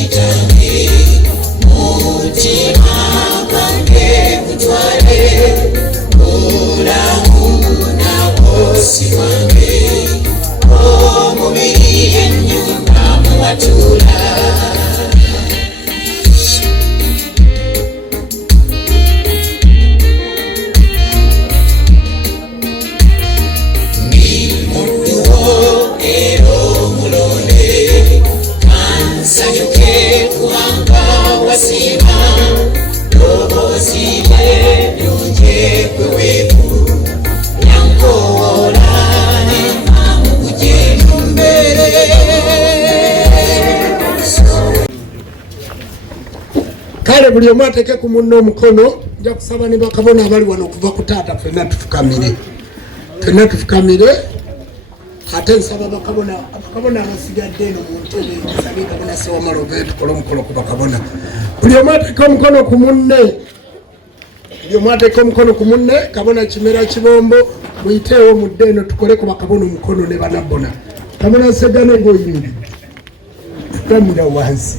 kitange mutima gwange mutwale mulamu nabosi wange omubiri ennyumba muwatula kale buli omu ateke ku munno omukono. Nja kusaba ne bakabona abali wano okuva ku taata ffenna tufukamire ate nsaba bakabona abasigadde eno mu ntebe nsabye kabona sewamala ove tukola omukolo ku bakabona. Buli omu ateke omukono ku munne kabona kimera kibombo muyiteewo mudde eno tukole ku bakabona omukono ne banabona. Kabona segane goyindi tutamira wansi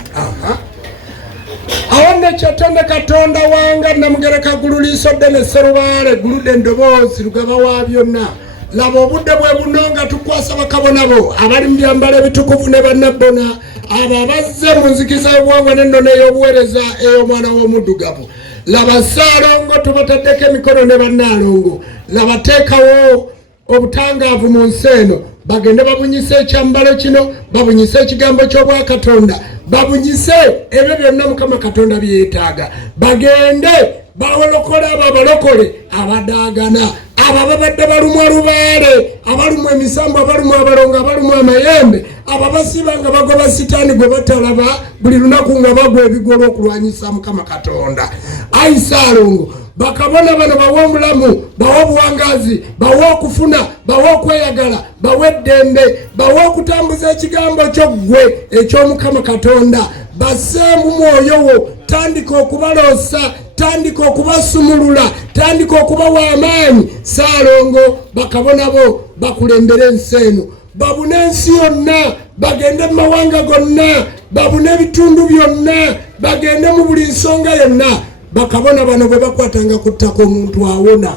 awonne kyatonde katonda wanga namugereka gululiiso ddene serubaale gulude endoboozi lugaba wa byonna. Laba obudde bwe buno nga tukwasa bakabona bo abali mu byambalo ebitukuvu ne bannabona abo abazze mu nzikiriza y'obuwangwa n'ennono ey'obuweereza ey'omwana w'omuddugavu. Laba Ssaalongo tubataddeko emikono ne bannaalongo. Laba teekawo obutangaavu mu nsi eno bagende babunyise ekyambalo kino babunyise ekigambo ky'obwakatonda babunyise ebyo byonna Mukama Katonda byetaaga bagende bawolokole abo abalokole abadaagana abo ababadde balumwa lubaale abalumwa emisambu abalumwa abalongo abalumwa amayembe abo abasiba nga bagoba sitaani gwe batalaba buli lunaku nga bagwa ebigolo okulwanyisa Mukama Katonda. Ayi Ssaalongo bakabona bano bawa omulamu bawa obuwangazi bawa okufuna bawa okweyagala bawa eddembe bawa okutambuza ekigambo kyo ggwe eky'Omukama Katonda. Bassembu mwoyo wo tandika okubaloosa tandika okubasumulula tandika okubawa amaanyi. Ssaalongo bakabona bo bakulembera ensi eno babune ensi yonna bagende mu mawanga gonna babune ebitundu byonna bagende mu buli nsonga yonna. Bakabona bano bwe bakwatanga ku ttaka omuntu awona.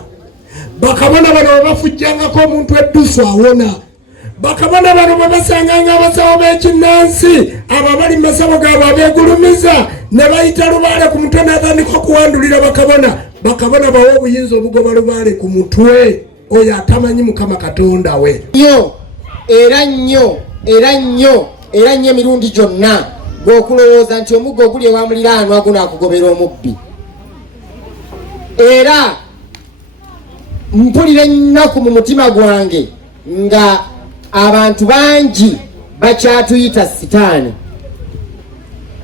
Bakabona bano bwe bafujjangako omuntu eddusu awona. Bakabona bano bwe basanganga abasawo b'ekinnansi abo abali mu masabo gaabwe abeegulumiza ne bayita lubaale ku mutwe n'atandika okuwandulira bakabona. Bakabona bawa obuyinza obugoba lubaale ku mutwe oyo atamanyi Mukama Katonda we. Era nnyo emirundi gyonna gw'okulowooza nti omuggo oguli ewa muliraanwa gunaakugobera omubbi. Era mpulira ennaku mu mutima gwange nga abantu bangi bakyatuyita sitaani.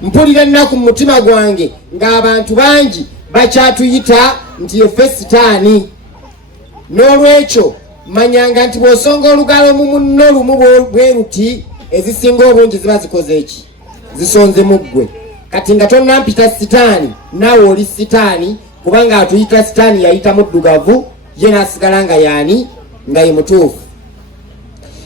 Mpulira ennaku mu mutima gwange nga abantu bangi bakyatuyita nti effe sitaani. N'olwekyo manyanga nti bw'osonga olugalo mu munno lumu bwe ruti ezisinga obungi ziba zikoze eki zisonze mu ggwe. Kati nga tonnampita sitaani naawe oli sitaani kubanga atuyita sitaani yayita muddugavu ye n'asigala nga yaani nga ye mutuufu.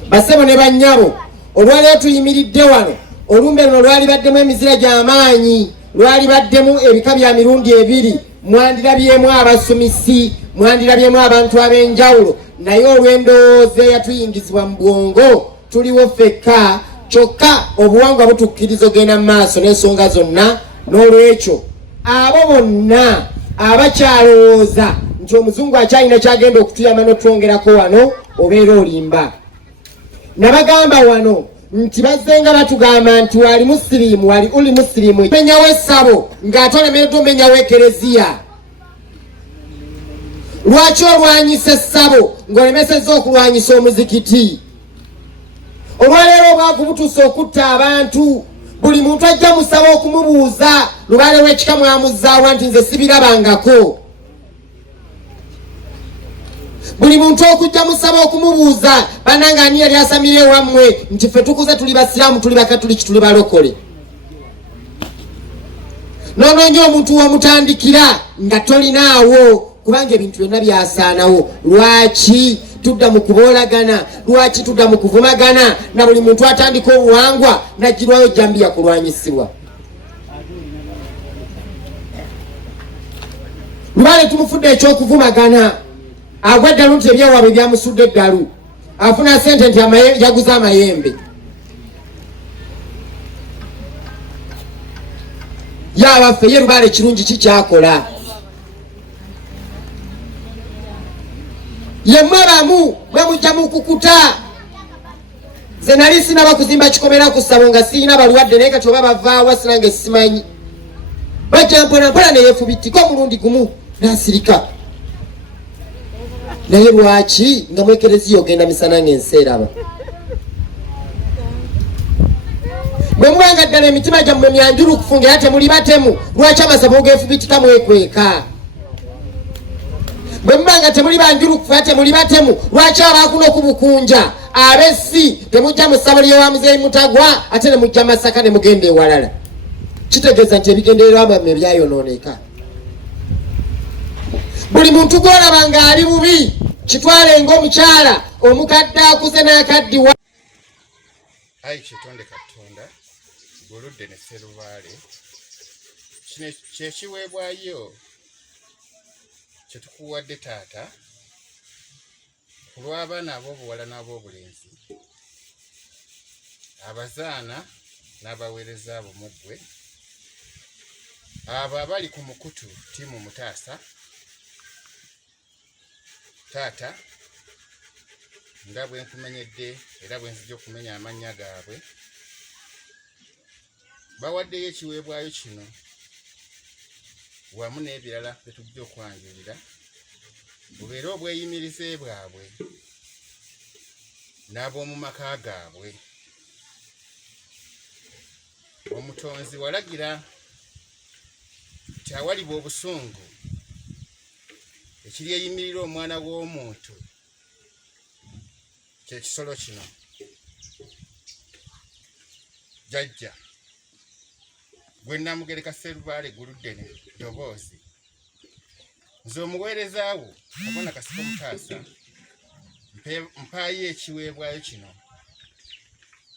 Bassebo ne bannyabo olwaleero tuyimiridde wano olumbe luno lwali baddemu emizira gy'amaanyi lwali baddemu ebika bya mirundi ebiri mwandirabyemu abasumisi mwandirabyemu abantu ab'enjawulo naye olw'endowooza eyatuyingizibwa mu bwongo tuliwo ffekka kyokka obuwangwa butukkiriza ogenda mu maaso n'ensonga zonna. N'olwekyo abo bonna abakyalowooza nti omuzungu akyalina kyagenda okutuyamba n'otwongerako wano obeera olimba. Nabagamba wano nti bazzenga batugamba nti wali musiriimu wali uli musiriimu menyawo essabo ng'ate olemereddwa omenyawo ekereziya. Lwaki olwanyisa essabo ng'olemesezza okulwanyisa omuzikiti? Olwaleero obwavu butuuse okutta abantu. Buli muntu ajja musaba okumubuuza lubaale w'ekika mwamuzzaawa nti nze sibirabangako. Buli muntu okujja musaba okumubuuza bananga ani yali asamire wammwe nti ffe tukuze tuli basiraamu tuli bakatuliki tuli balokole. Noonoonya omuntu w'omutandikira nga tolinaawo kubanga ebintu byonna byasaanawo. Lwaki tudda mu kuboolagana? Lwaki tudda mu kuvumagana? Na buli muntu atandika obuwangwa n'aggirwayo jambiya kulwanyisibwa. Lubale tumufudde ekyokuvumagana agwa eddalu nti ebyawaabwe byamusudde eddalu afuna sente nti yaguze amayembe. Yabaffe ye Lubale kirungi kikyakola. Ye mwabamu mwemujja mukukuta. Nze nali sinaba kuzimba kikomera ku ssabo nga sirina balwadde naye kati oba bavaawa sinange simanyi. Bajja mpola ne yeefubitika omulundi gumu n'asirika. Naye lwaki nga mwekereziya ogenda misana ng'ensi eraba? Bwe mubanga ddala emitima gyammwe myanjulukufu ng'era temuli batemu, lwaki amasabo geefubitika mwekweka? Bwe mubanga temuli banjulukufu era temuli batemu, lwaki abaakuna okubukunja? Abessi temujja mu ssabo ly'ewa Muzeeyi Mutagwa ate ne mujja Masaka ne mugenda ewalala. Kitegeeza nti ebigendererwa byammwe byayonooneka. Buli muntu gw'olaba ng'ali bubi kitwale ng'omukyala omukadde akuze n'akaddiwa. Ayi kitonde Katonda Guludde ne Sserubale, kino kyekiweebwayo kye tukuwadde taata ku lw'abaana ab'obuwala n'ab'obulenzi, abazaana n'abaweereza abo mu ggwe, abo abali ku mukutu Ttiimu Mutaasa. Taata nga bwe nkumenyedde era bwe nzija okumenya amannya gaabwe, bawaddeyo ekiweebwayo kino wamu n'ebirala bye tujja okwanjulira, bubeere obweyimirize bwabwe n'ab'omu maka gaabwe. Omutonzi walagira nti awaliba obusungu ekiryeyimirira omwana w'omuntu kyekisolo kino. Jjajja gwe Namugereka Sserubale Guludde ne ddoboozi, nze omuweerezaawo Kabona Kasiko Mutaasa mpaayo ekiweebwayo kino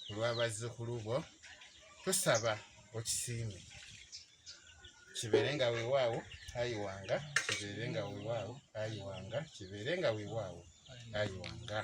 ku lw'abazzukulu bo. Tusaba okisiime kibeere nga weewaawo ayiwanga, kibeere nga weewaawo ayiwanga, kibeere nga weewaawo ayiwanga.